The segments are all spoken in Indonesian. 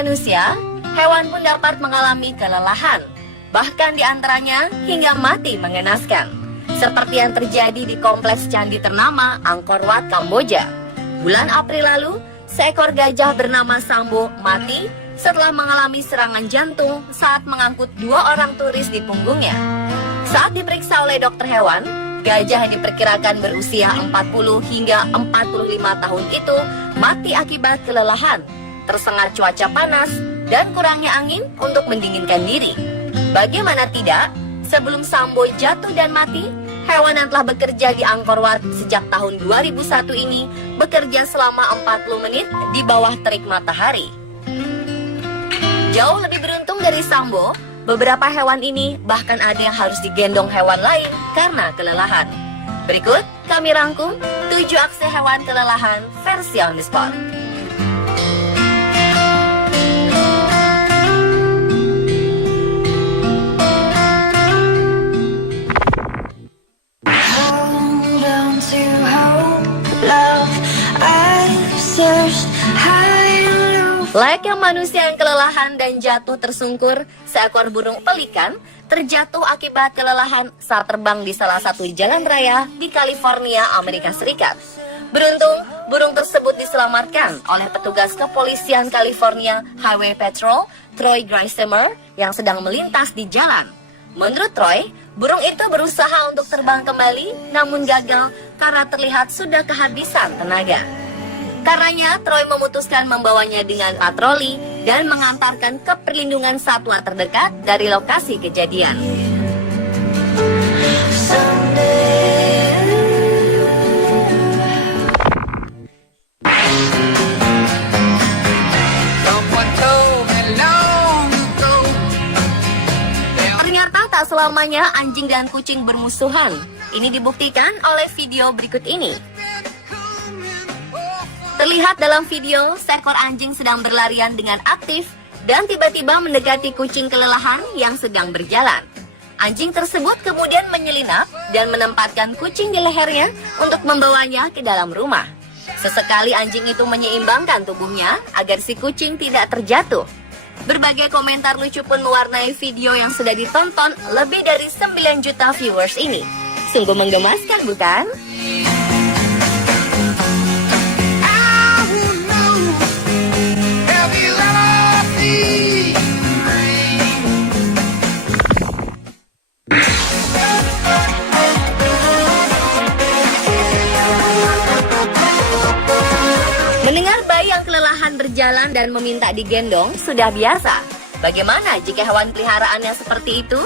manusia, hewan pun dapat mengalami kelelahan. Bahkan di antaranya hingga mati mengenaskan. Seperti yang terjadi di kompleks candi ternama Angkor Wat, Kamboja. Bulan April lalu, seekor gajah bernama Sambo mati setelah mengalami serangan jantung saat mengangkut 2 orang turis di punggungnya. Saat diperiksa oleh dokter hewan, gajah yang diperkirakan berusia 40 hingga 45 tahun itu mati akibat kelelahan, tersengat cuaca panas, dan kurangnya angin untuk mendinginkan diri. Bagaimana tidak, sebelum Sambo jatuh dan mati, hewan yang telah bekerja di Angkor Wat sejak tahun 2001 ini bekerja selama 40 menit di bawah terik matahari. Jauh lebih beruntung dari Sambo, beberapa hewan ini bahkan ada yang harus digendong hewan lain karena kelelahan. Berikut kami rangkum 7 aksi hewan kelelahan versi on the spot. Layaknya manusia yang kelelahan dan jatuh tersungkur, seekor burung pelikan terjatuh akibat kelelahan saat terbang di salah satu jalan raya di California, Amerika Serikat. Beruntung, burung tersebut diselamatkan oleh petugas kepolisian California Highway Patrol, Troy Grisimer, yang sedang melintas di jalan. Menurut Troy, burung itu berusaha untuk terbang kembali, namun gagal karena terlihat sudah kehabisan tenaga. Karenanya, Troy memutuskan membawanya dengan patroli dan mengantarkan ke perlindungan satwa terdekat dari lokasi kejadian. Ternyata tak selamanya anjing dan kucing bermusuhan. Ini dibuktikan oleh video berikut ini. Terlihat dalam video, seekor anjing sedang berlarian dengan aktif dan tiba-tiba mendekati kucing kelelahan yang sedang berjalan. Anjing tersebut kemudian menyelinap dan menempatkan kucing di lehernya untuk membawanya ke dalam rumah. Sesekali anjing itu menyeimbangkan tubuhnya agar si kucing tidak terjatuh. Berbagai komentar lucu pun mewarnai video yang sudah ditonton lebih dari 9 juta viewers ini. Sungguh menggemaskan, bukan? Mendengar bayi yang kelelahan berjalan dan meminta digendong sudah biasa. Bagaimana jika hewan peliharaannya seperti itu?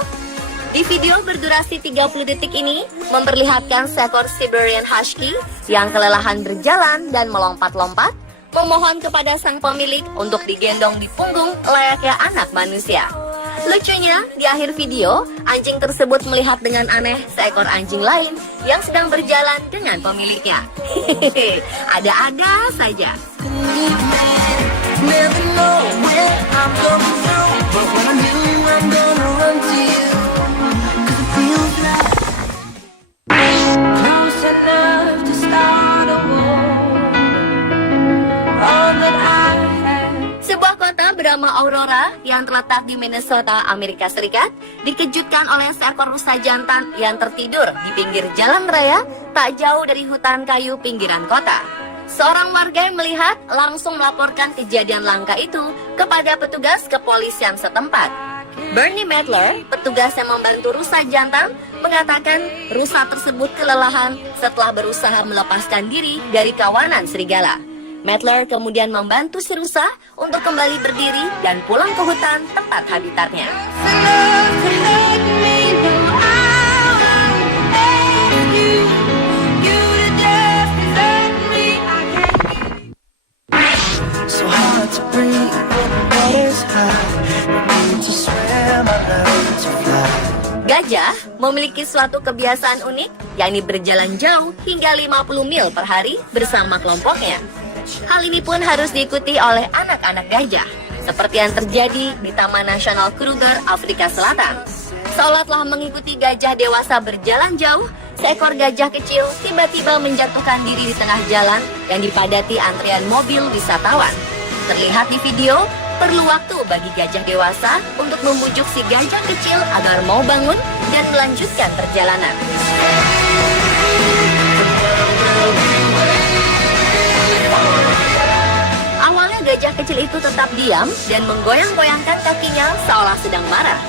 Di video berdurasi 30 detik ini memperlihatkan seekor Siberian Husky yang kelelahan berjalan dan melompat-lompat, memohon kepada sang pemilik untuk digendong di punggung layaknya anak manusia. Lucunya, di akhir video, anjing tersebut melihat dengan aneh seekor anjing lain yang sedang berjalan dengan pemiliknya. Hehehe, ada-ada saja. Bernama Aurora yang terletak di Minnesota, Amerika Serikat, dikejutkan oleh seekor rusa jantan yang tertidur di pinggir jalan raya tak jauh dari hutan kayu pinggiran kota. Seorang warga yang melihat langsung melaporkan kejadian langka itu kepada petugas kepolisian setempat. Bernie Medler, petugas yang membantu rusa jantan, mengatakan rusa tersebut kelelahan setelah berusaha melepaskan diri dari kawanan serigala. Medler kemudian membantu si rusa untuk kembali berdiri dan pulang ke hutan tempat habitatnya. Gajah memiliki suatu kebiasaan unik, yakni berjalan jauh hingga 50 mil per hari bersama kelompoknya. Hal ini pun harus diikuti oleh anak-anak gajah, seperti yang terjadi di Taman Nasional Kruger, Afrika Selatan. Seolah telah mengikuti gajah dewasa berjalan jauh, seekor gajah kecil tiba-tiba menjatuhkan diri di tengah jalan yang dipadati antrian mobil wisatawan. Terlihat di video, Perlu waktu bagi gajah dewasa untuk membujuk si gajah kecil agar mau bangun dan melanjutkan perjalanan. Awalnya gajah kecil itu tetap diam dan menggoyang-goyangkan kakinya seolah sedang marah.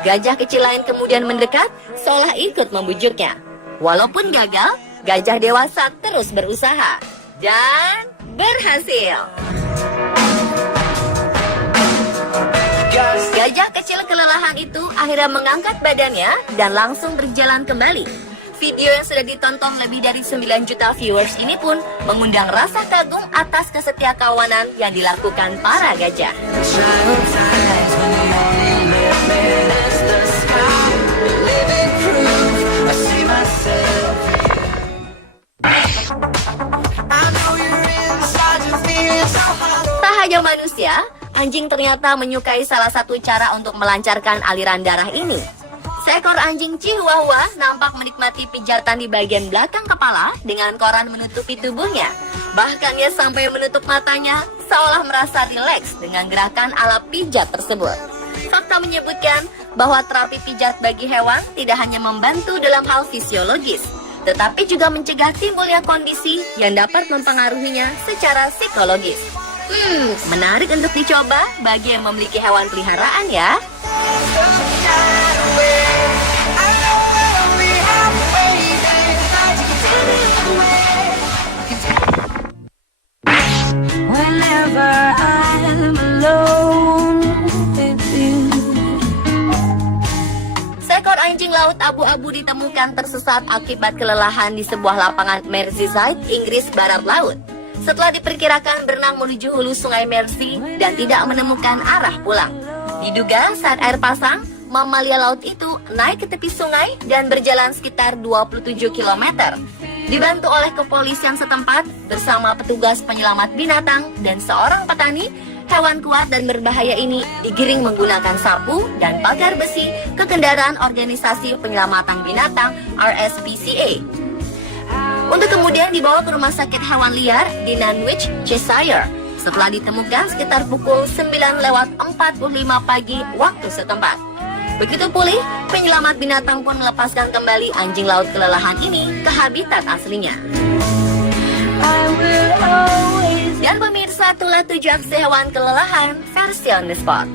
Gajah kecil lain kemudian mendekat seolah ikut membujuknya. Walaupun gagal, gajah dewasa terus berusaha dan berhasil. Gajah kecil kelelahan itu akhirnya mengangkat badannya dan langsung berjalan kembali. Video yang sudah ditonton lebih dari 9 juta viewers ini pun mengundang rasa kagum atas kesetiakawanan yang dilakukan para gajah. Tak hanya manusia, anjing ternyata menyukai salah satu cara untuk melancarkan aliran darah ini. Seekor anjing Chihuahua nampak menikmati pijatan di bagian belakang kepala dengan koran menutupi tubuhnya. Bahkan ia sampai menutup matanya seolah merasa rileks dengan gerakan ala pijat tersebut. Fakta menyebutkan bahwa terapi pijat bagi hewan tidak hanya membantu dalam hal fisiologis, tetapi juga mencegah timbulnya kondisi yang dapat mempengaruhinya secara psikologis. Menarik untuk dicoba bagi yang memiliki hewan peliharaan ya. Seekor anjing laut abu-abu ditemukan tersesat akibat kelelahan di sebuah lapangan Merseyside, Inggris Barat Laut. Setelah diperkirakan berenang menuju hulu sungai Mersey dan tidak menemukan arah pulang. Diduga saat air pasang, mamalia laut itu naik ke tepi sungai dan berjalan sekitar 27 km. Dibantu oleh kepolisian setempat bersama petugas penyelamat binatang dan seorang petani, hewan kuat dan berbahaya ini digiring menggunakan sapu dan pagar besi ke kendaraan organisasi penyelamatan binatang RSPCA. Untuk kemudian dibawa ke rumah sakit hewan liar di Nantwich, Cheshire. Setelah ditemukan sekitar pukul 9:45 pagi waktu setempat. Begitu pulih, penyelamat binatang pun melepaskan kembali anjing laut kelelahan ini ke habitat aslinya. Dan pemirsa, itulah 7 aksi hewan kelelahan versi on the spot.